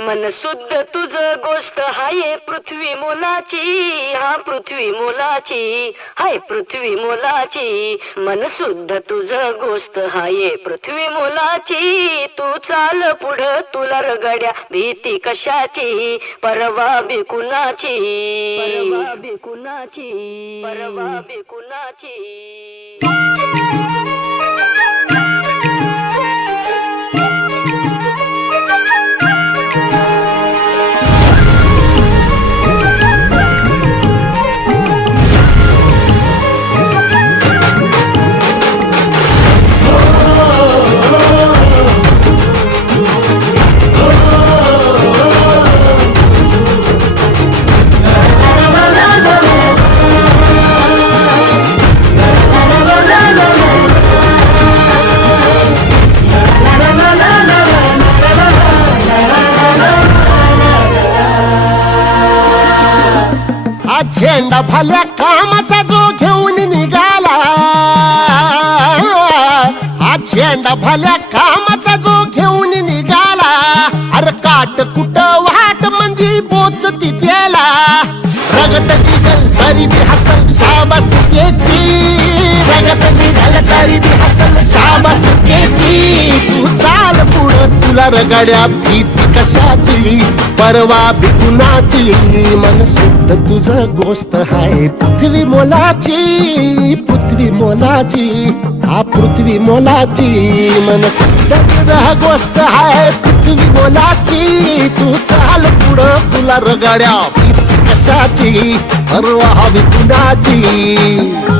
मन शुद्ध तुझ गोष्ट हाय पृथ्वी मोलाची, हा पृथ्वी मोलाची, हाय पृथ्वी मोलाची। मन शुद्ध तुझ गोष्ट हाय पृथ्वी मोलाची। तू चाल पुढं तुला रगड्या भीती कशाची, परवा बी कुणाची, परवा बी कुणाची, परवा बी कुणाची। झेंडा भल्या कामाचा जो घेऊन निघाला, हा झेंडा भल्या कामाचा जो घेऊन निघाला। अरे काट कुठं वाट म्हणजे पोचती त्याला, रगत निघल तरी बी हसल शाबास त्याची, रगत निघल तरी बी हसल शाबास त्याची। तू चाल पुढं तुला रगड्या भीती कशाची, परवा बी कुणाची। मन शुद्ध तुझं गोष्ट हाय पृथ्वी मोलाची, पृथ्वी मोलाची, हा पृथ्वी मोलाची। मन शुद्ध तुझं गोष्ट हाय पृथ्वी मोलाची। तू चाल पुढं तुला रगड्या भीती कशाची, परवा बी कुणाची।